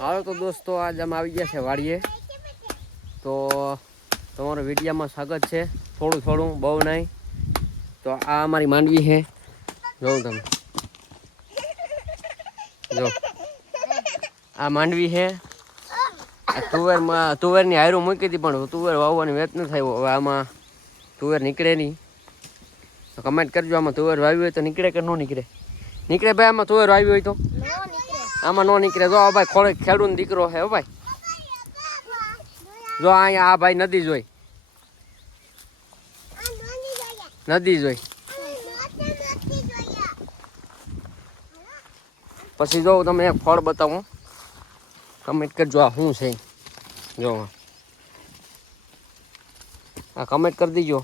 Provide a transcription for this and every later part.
હાલો તો દોસ્તો, આજ અમે આવી ગયા છે વાડીએ. તો તમારો વિડીયામાં સ્વાગત છે. થોડું થોડું, બહુ નહીં. તો આ અમારી માંડવી છે. જોઉં તમે. જો. આ માંડવી છે. તુવેરમાં, તુવેરની હાયરું મૂકી હતી, પણ તુવેર વાવવાની વેત ન થાય. હવે આમાં તુવેર નીકળે નહીં. તો કમેન્ટ કરજો, આમાં તુવેર વાવી હોય તો નીકળે કે ન નીકળે? નીકળે ભાઈ, આમાં તુવેર વાવી હોય તો? આમાં નો નીકળે. જો ભાઈ ખોળે ખેડૂત દીકરો છે ભાઈ. જો અહીંયા આ ભાઈ નદી જોઈ. નદી જોઈ. પછી જો તમે એક ફળ બતાવું. કમેન્ટ કરજો આ શું છે. જો આ. કમેન્ટ કરી દીજો.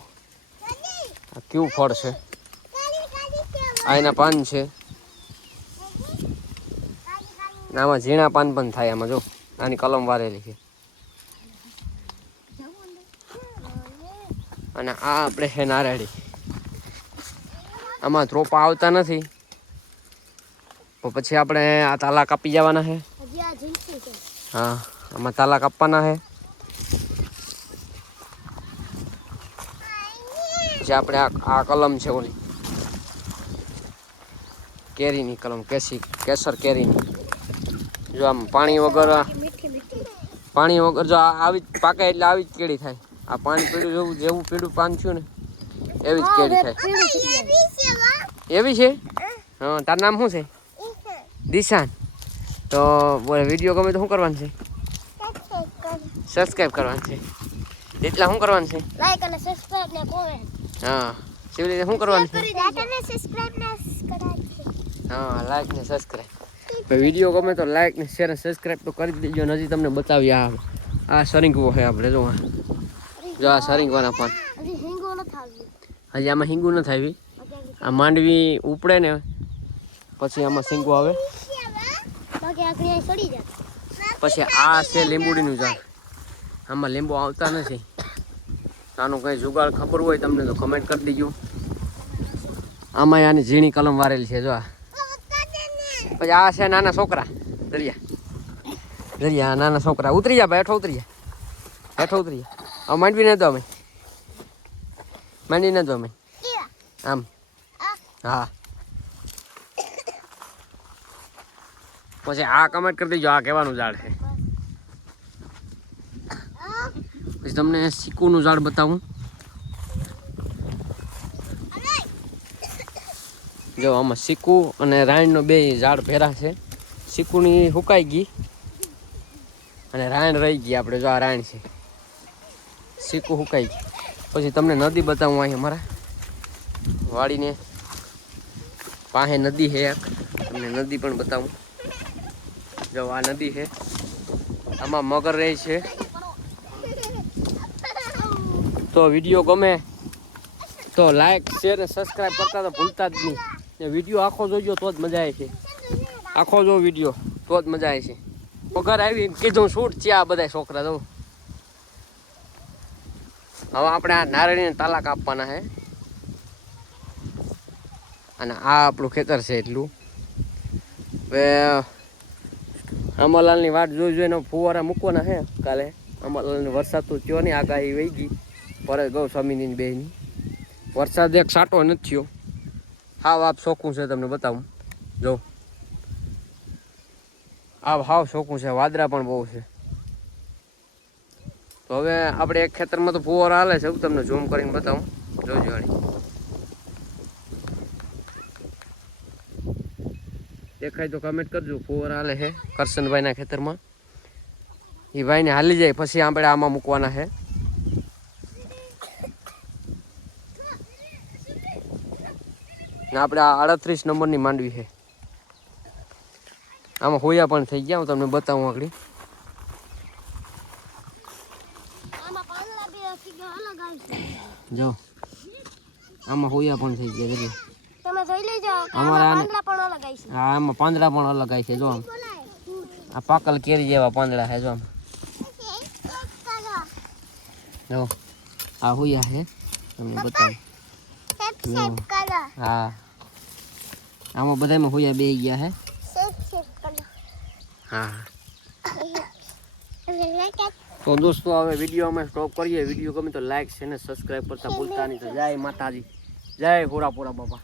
આ કયું ફળ છે? આ એના પાન છે. આમાં ઝીણા પાન પણ થાય આમાં જો. આની કલમ વારેલી છે. અને આ આપણે છે નારેડી આમાં ધ્રોપા આવતા નથી. તો પછી આપણે આ તાલા કાપી જવાના છે. હા આમાં તાલા કાપવાના છે. પછી આપણે આ આ કલમ છે ઓલી. કેરીની કલમ કેસી કેસર કેરીની. જો આમ પાણી વગર પાણી વગર જો આવી જ પાકે એટલે આવી જ કેળી થાય. આ પાણી પીડું જેવું જેવું પીડું પાન થયું ને એવી જ કેળી થાય. એવી છે હા. તારું નામ શું છે? દિશાન. તો બોલે વીડિયો ગમે તો શું કરવાનું છે? સબસ્ક્રાઇબ કરવાનું છે. એટલા શું કરવાનું છે? લાઈક અને સબસ્ક્રાઇબ ને કોમેન્ટ હા કેવી શું કરવાનું છે? સબસ્ક્રાઇબ ને હા લાઈક ને સબસ્ક્રાઈબ વીડિયો ગમે તો લાઈક ને શેર અને સબસ્ક્રાઈબ તો કરી દેજો હજી તમને બતાવી આ આ સરિંગવો છે આપણે જો જો આ સરિંગવાના પાન હજી આમાં હિંગુ ન થાય આ માંડવી ઉપડે ને પછી આમાં સિંગો આવે. પછી આ છે લીંબુડીનું ઝાડ. આમાં લીંબુ આવતા નથી. આનું કંઈ જુગાડ ખબર હોય તમને તો કમેન્ટ કરી દીજો. આમાં આની ઝીણી કલમ વારેલી છે જો આ. પછી આ છે નાના છોકરા. દરિયા. દરિયા નાના છોકરા. ઉતરી જા ભાઈ હેઠો ઉતરી જા. હેઠો ઉતરી જા. હવે માંડવી ન દો અમે માંડવી ન દો અમે આમ. હા. પછી આ કમેન્ટ કરી દેજો આ કહેવાનું ઝાડ છે. પછી તમને સીકુનું ઝાડ બતાવું. જો, આમાં સિક્કુ અને રાયણનો બે ઝાડ ભેરા છે. સિક્કુની હુકાઈ ગઈ અને રાયણ રહી ગઈ આપણે, જો આ રાયણ છે. સિક્કુ હુકાઈ ગઈ. પછી તમને નદી બતાવું અહીંયા મારા વાડીને પાસે નદી છે એક. તમને નદી પણ બતાવું. જો, આ નદી છે. આમાં મગર રહે છે. તો વીડિયો ગમે તો લાઈક શેર અને સબસ્ક્રાઈબ કરતા તો ભૂલતા જ નહીં. ને વીડિયો આખો જોજો તો જ મજા આવે છે. આખો જો વીડિયો તો જ મજા આવે છે. પગાર આવી કીધું શૂટ છે આ બધા છોકરા? જો હવે આપણે આ નારળીને તાલાક આપવાના છે અને આ આપણું ખેતર છે એટલું. હવે અમરલાલની વાટ જોઈ જોઈને ફુવારા મૂકવાના છે કાલે. અમરલાલની વરસાદ તો થયો નહીં, આગાહી વહી ગઈ. પરત ગૌસ્વામીની બહેની વરસાદ એક સાટો નથી થયો. હાવ આપ શોખું છે તમને બતાવું. જો. આપ હાવ શોખું છે, વાદરા પણ બહુ છે. તો હવે આપણે એક ખેતરમાં તો ફુવાર હાલે છે, હું તમને ઝૂમ કરીને બતાવું. જોજો દેખાય તો કમેન્ટ કરજો, ફુવાર હાલે છે કરશનભાઈના ખેતરમાં. એ ભાઈને હાલી જાય, પછી આપણે આમાં મૂકવાના છે. ને આપણે આ અડત્રીસ નંબરની માંડવી છે. આમાં હોયા પણ થઈ ગયા હું તમને બતાવું આગળ. જો આમાં હોયા પણ થઈ ગયા જરી તમે જોઈ લેજો અમારા આમાં પાંદડા પણ અલગ આવી હા આમાં પાંદડા પણ અલગ આવી છે જો આ પાકલ કેરી જેવા પાંદડા છે જો જો આ હોયા છે તમને બતાવું. હા. આમાં બધામાં હોયા બે ગયા હે? હા. તો દોસ્તો હવે વીડિયો અમે સ્ટોપ કરીએ. વીડિયો ગમે તો લાઈક છે ને સબસ્ક્રાઈબ કરતા ભૂલતા નહીં. તો જય માતાજી. જય પૂરા પૂરા બાપા